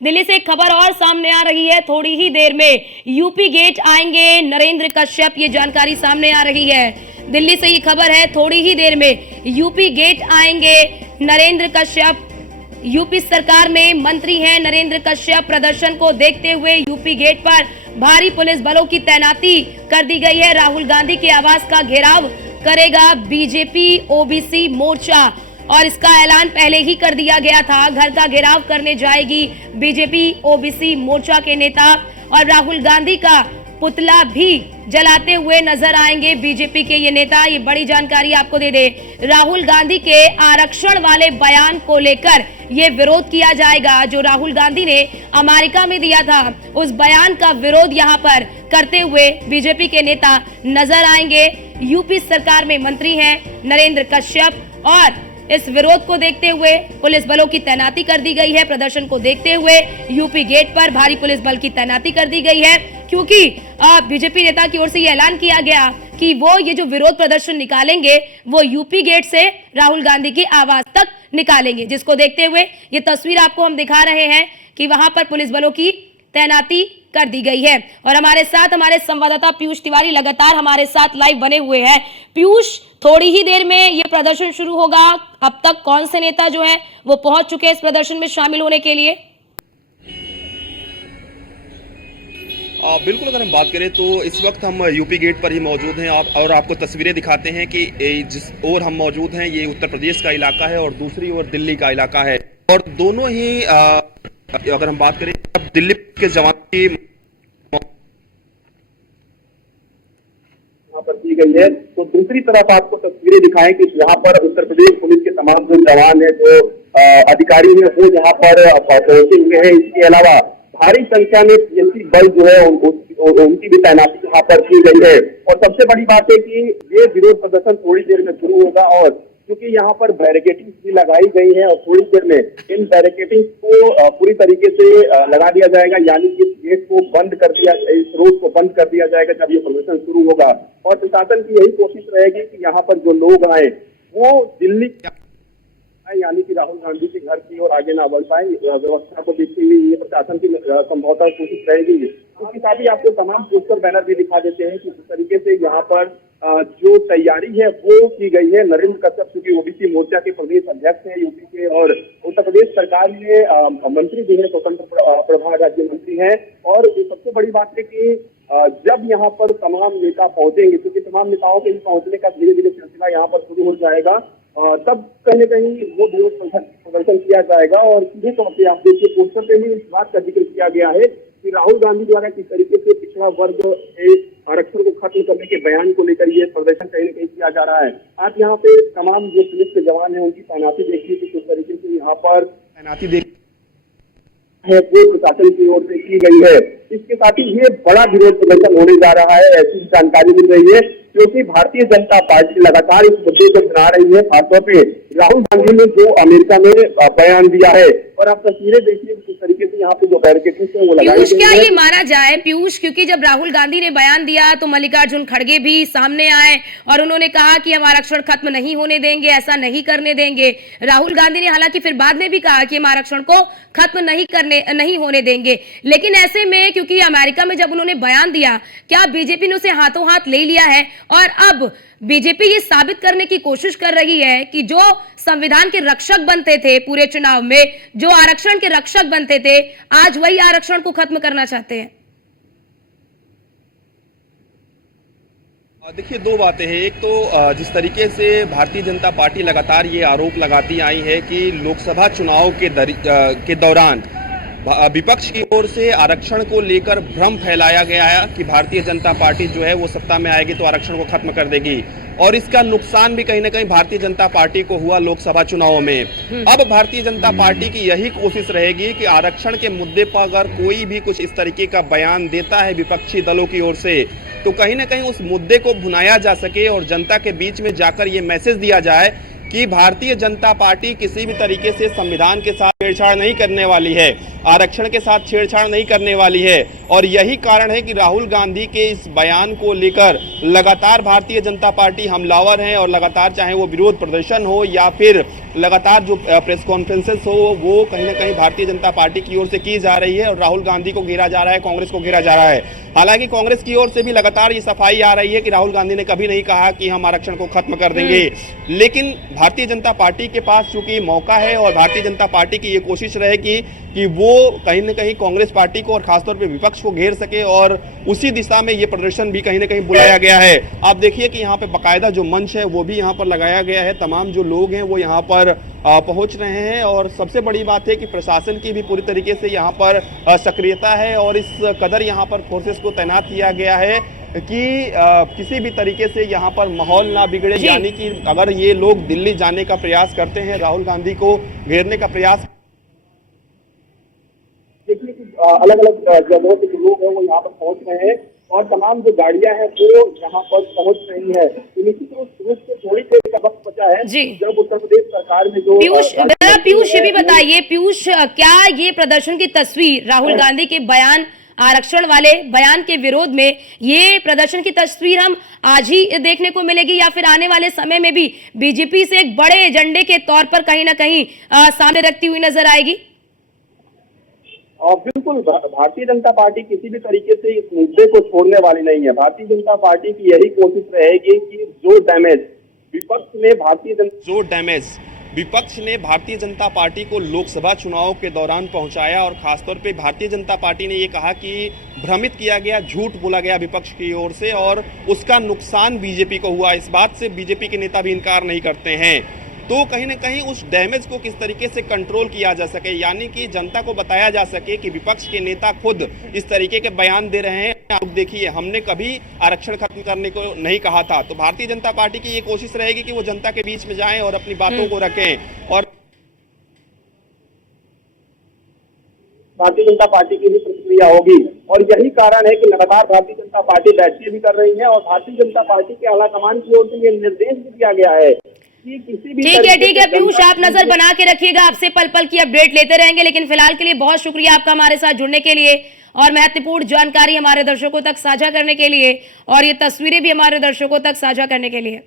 दिल्ली से एक खबर और सामने आ रही है। थोड़ी ही देर में यूपी गेट आएंगे नरेंद्र कश्यप, ये जानकारी सामने आ रही है। दिल्ली से ये खबर है, थोड़ी ही देर में यूपी गेट आएंगे नरेंद्र कश्यप। यूपी सरकार में मंत्री हैं नरेंद्र कश्यप। प्रदर्शन को देखते हुए यूपी गेट पर भारी पुलिस बलों की तैनाती कर दी गई है। राहुल गांधी के आवास का घेराव करेगा बीजेपी ओबीसी मोर्चा और इसका ऐलान पहले ही कर दिया गया था। घर का घेराव करने जाएगी बीजेपी ओबीसी मोर्चा के नेता और राहुल गांधी का पुतला भी जलाते हुए नजर आएंगे बीजेपी के ये नेता। ये बड़ी जानकारी आपको दे दे, राहुल गांधी के आरक्षण वाले बयान को लेकर ये विरोध किया जाएगा। जो राहुल गांधी ने अमेरिका में दिया था, उस बयान का विरोध यहाँ पर करते हुए बीजेपी के नेता नजर आएंगे। यूपी सरकार में मंत्री हैं नरेंद्र कश्यप और इस विरोध को देखते हुए पुलिस बलों की तैनाती कर दी गई है। प्रदर्शन को देखते हुए यूपी गेट पर भारी पुलिस बल की तैनाती कर दी गई है, क्योंकि बीजेपी नेता की ओर से ये ऐलान किया गया कि वो ये जो विरोध प्रदर्शन निकालेंगे वो यूपी गेट से राहुल गांधी के आवास तक निकालेंगे। जिसको देखते हुए ये तस्वीर आपको हम दिखा रहे हैं कि वहां पर पुलिस बलों की तैनाती कर दी गई है। और हमारे साथ हमारे संवाददाता पीयूष तिवारी लगातार हमारे साथ लाइव बने हुए हैं। पीयूष, थोड़ी ही देर में ये प्रदर्शन शुरू होगा। अब तक कौन से नेता जो हैं वो पहुंच चुके हैं इस प्रदर्शन में शामिल होने के लिए? बिल्कुल, अगर हम बात करें तो इस वक्त हम यूपी गेट पर ही मौजूद हैं और आपको तस्वीरें दिखाते हैं कि जिस ओर हम मौजूद हैं ये उत्तर प्रदेश का इलाका है और दूसरी ओर दिल्ली का इलाका है। और दोनों ही अगर हम बात करें अब दिल्ली के जवान की यहाँ पर की गई है, तो दूसरी तरफ आपको तस्वीरें दिखाएं कि यहाँ पर उत्तर प्रदेश पुलिस के तमाम जो जवान है, जो अधिकारी है, वो यहाँ पर पहुंचे हुए हैं। इसके अलावा भारी संख्या में पीएससी बल जो है उनकी भी तैनाती यहाँ पर की गई है। और सबसे बड़ी बात है कि ये विरोध प्रदर्शन थोड़ी देर में शुरू होगा और क्योंकि यहाँ पर बैरिकेडिंग भी लगाई गई है और थोड़ी देर में इन बैरिकेडिंग को पूरी तरीके से लगा दिया जाएगा, यानी कि इस गेट को बंद कर दिया, इस रोड को बंद कर दिया जाएगा जब ये प्रदर्शन शुरू होगा। और प्रशासन की यही कोशिश रहेगी कि यहाँ पर जो लोग आए वो दिल्ली यानी कि राहुल गांधी के घर की ओर आगे ना बढ़ पाए। व्यवस्था को देखते हुए ये प्रशासन की संभवतः कोशिश रहेगी। उसके साथ ही आपको तमाम पोस्टर बैनर भी दिखा देते हैं कि जिस तरीके से यहाँ पर जो तैयारी है वो की गई है। नरेंद्र कश्यप चूंकि ओबीसी मोर्चा के प्रदेश अध्यक्ष हैं यूपी के और उत्तर प्रदेश सरकार में मंत्री भी है, स्वतंत्र प्रभार राज्य मंत्री हैं। और सबसे बड़ी बात है कि जब यहाँ पर तमाम नेता पहुंचेंगे, क्योंकि तमाम नेताओं के पहुंचने का धीरे धीरे सिलसिला यहाँ पर शुरू हो जाएगा, तब कहीं न कहीं वो विरोध प्रदर्शन किया जाएगा। और सीधे तौर पर आप देखिए पोस्टर पे भी इस बात का जिक्र किया गया है कि राहुल गांधी द्वारा किस तरीके से पिछड़ा वर्ग के आरक्षण को खत्म करने के बयान को लेकर ये प्रदर्शन कहीं न कहीं किया जा रहा है। आप यहाँ पे तमाम जो पुलिस के जवान हैं उनकी तैनाती देखिए कि किस तरीके से यहाँ पर तैनाती है वो प्रशासन की ओर से की गई है। इसके साथ ही ये बड़ा विरोध प्रदर्शन होने जा रहा है, ऐसी जानकारी मिल रही है, क्योंकि भारतीय जनता पार्टी लगातार इस मुद्दे को बना रही है, खासतौर पे राहुल गांधी ने जो अमेरिका में बयान दिया है। और आप तस्वीरें देखिए किस तरीके से यहाँ पे जो बैरिकेडिंग है वो लगाई गई है। क्या ये माना जाए पीयूष, क्योंकि जब राहुल गांधी ने बयान दिया तो मल्लिकार्जुन खड़गे भी सामने आए और उन्होंने कहा कि हम आरक्षण खत्म नहीं होने देंगे, ऐसा नहीं करने देंगे। राहुल गांधी ने हालांकि फिर बाद में भी कहा कि हम आरक्षण को खत्म नहीं होने देंगे। लेकिन ऐसे में क्योंकि अमेरिका में जब उन्होंने बयान दिया, क्या बीजेपी ने उसे हाथों हाथ ले लिया है और अब बीजेपी ये साबित करने की कोशिश कर रही है कि जो संविधान के रक्षक बनते थे पूरे चुनाव में, जो आरक्षण के रक्षक बनते थे, आज वही आरक्षण को खत्म करना चाहते हैं? देखिए, दो बातें हैं। एक तो जिस तरीके से भारतीय जनता पार्टी लगातार ये आरोप लगाती आई है कि लोकसभा चुनाव के दौरान विपक्ष की ओर से आरक्षण को लेकर भ्रम फैलाया गया है कि भारतीय जनता पार्टी जो है वो सत्ता में आएगी तो आरक्षण को खत्म कर देगी, और इसका नुकसान भी कहीं ना कहीं भारतीय जनता पार्टी को हुआ लोकसभा चुनावों में। अब भारतीय जनता पार्टी की यही कोशिश रहेगी कि आरक्षण के मुद्दे पर अगर कोई भी कुछ इस तरीके का बयान देता है विपक्षी दलों की ओर से, तो कहीं ना कहीं उस मुद्दे को भुनाया जा सके और जनता के बीच में जाकर ये मैसेज दिया जाए कि भारतीय जनता पार्टी किसी भी तरीके से संविधान के साथ छेड़छाड़ नहीं करने वाली है। आरक्षण के साथ छेड़छाड़ नहीं करने वाली है। और यही कारण है कि राहुल गांधी के इस बयान को लेकर लगातार भारतीय जनता पार्टी हमलावर है, और लगातार चाहे वो विरोध प्रदर्शन हो या फिर लगातार जो प्रेस कॉन्फ्रेंसेस हो, वो कहीं ना कहीं भारतीय जनता पार्टी की ओर से की जा रही है और राहुल गांधी को घेरा जा रहा है, कांग्रेस को घेरा जा रहा है। हालांकि कांग्रेस की ओर से भी लगातार ये सफाई आ रही है कि राहुल गांधी ने कभी नहीं कहा कि हम आरक्षण को खत्म कर देंगे, लेकिन भारतीय जनता पार्टी के पास चूंकि मौका है और भारतीय जनता पार्टी की ये कोशिश रहेगी कि वो कहीं ना कहीं कांग्रेस पार्टी को और खासतौर पे विपक्ष को घेर सके, और उसी दिशा में ये प्रदर्शन भी कहीं ना कहीं बुलाया गया है। आप देखिए कि यहाँ पे बाकायदा जो मंच है वो भी यहाँ पर लगाया गया है, तमाम जो लोग हैं वो यहाँ पर पहुंच रहे हैं, और सबसे बड़ी बात है कि प्रशासन की भी पूरी तरीके से यहाँ पर सक्रियता है, और इस कदर यहाँ पर फोर्सेस को तैनात किया गया है कि किसी भी तरीके से यहाँ पर माहौल ना बिगड़े। यानी कि अगर ये लोग दिल्ली जाने का प्रयास करते हैं, राहुल गांधी को घेरने का प्रयास, देखिए कि अलग अलग जगहों से जो लोग हैं वो यहाँ पर पहुंच रहे हैं, और तमाम जो गाड़ियां हैं वो यहाँ पर पहुंच रही है। तो निश्चित रूप से थोड़ी देर का वक्त बचा है जब उत्तर प्रदेश सरकार में जो पीयूष ये भी बताइए, पीयूष क्या ये प्रदर्शन की तस्वीर राहुल गांधी के बयान, आरक्षण वाले बयान के विरोध में, ये प्रदर्शन की तस्वीर हम आज ही देखने को मिलेगी या फिर आने वाले समय में भी बीजेपी से एक बड़े एजेंडे के तौर पर कहीं ना कहीं सामने रखती हुई नजर आएगी? और बिल्कुल भारतीय जनता पार्टी किसी भी तरीके से इस मुद्दे को छोड़ने वाली नहीं है। भारतीय जनता पार्टी की यही कोशिश रहेगी कि जो डैमेज विपक्ष ने भारतीय जनता पार्टी को लोकसभा चुनाव के दौरान पहुंचाया, और खासतौर पे भारतीय जनता पार्टी ने ये कहा कि भ्रमित किया गया, झूठ बोला गया विपक्ष की ओर से, और उसका नुकसान बीजेपी को हुआ। इस बात से बीजेपी के नेता भी इनकार नहीं करते हैं। तो कहीं ना कहीं उस डैमेज को किस तरीके से कंट्रोल किया जा सके, यानी कि जनता को बताया जा सके कि विपक्ष के नेता खुद इस तरीके के बयान दे रहे हैं। आप देखिए, हमने कभी आरक्षण खत्म करने को नहीं कहा था। तो भारतीय जनता पार्टी की ये कोशिश रहेगी कि वो जनता के बीच में जाएं और अपनी बातों को रखें, और भारतीय जनता पार्टी की भी प्रतिक्रिया होगी। और यही कारण है कि लगातार भारतीय जनता पार्टी बैठकें भी कर रही है, और भारतीय जनता पार्टी के आलाकमान की ओर से ये निर्देश भी दिया गया है कि किसी भी ठीक है पीयूष, आप नजर बना के रखिएगा, आपसे पल पल की अपडेट लेते रहेंगे। लेकिन फिलहाल के लिए बहुत शुक्रिया आपका हमारे साथ जुड़ने के लिए और महत्वपूर्ण जानकारी हमारे दर्शकों तक साझा करने के लिए, और ये तस्वीरें भी हमारे दर्शकों तक साझा करने के लिए।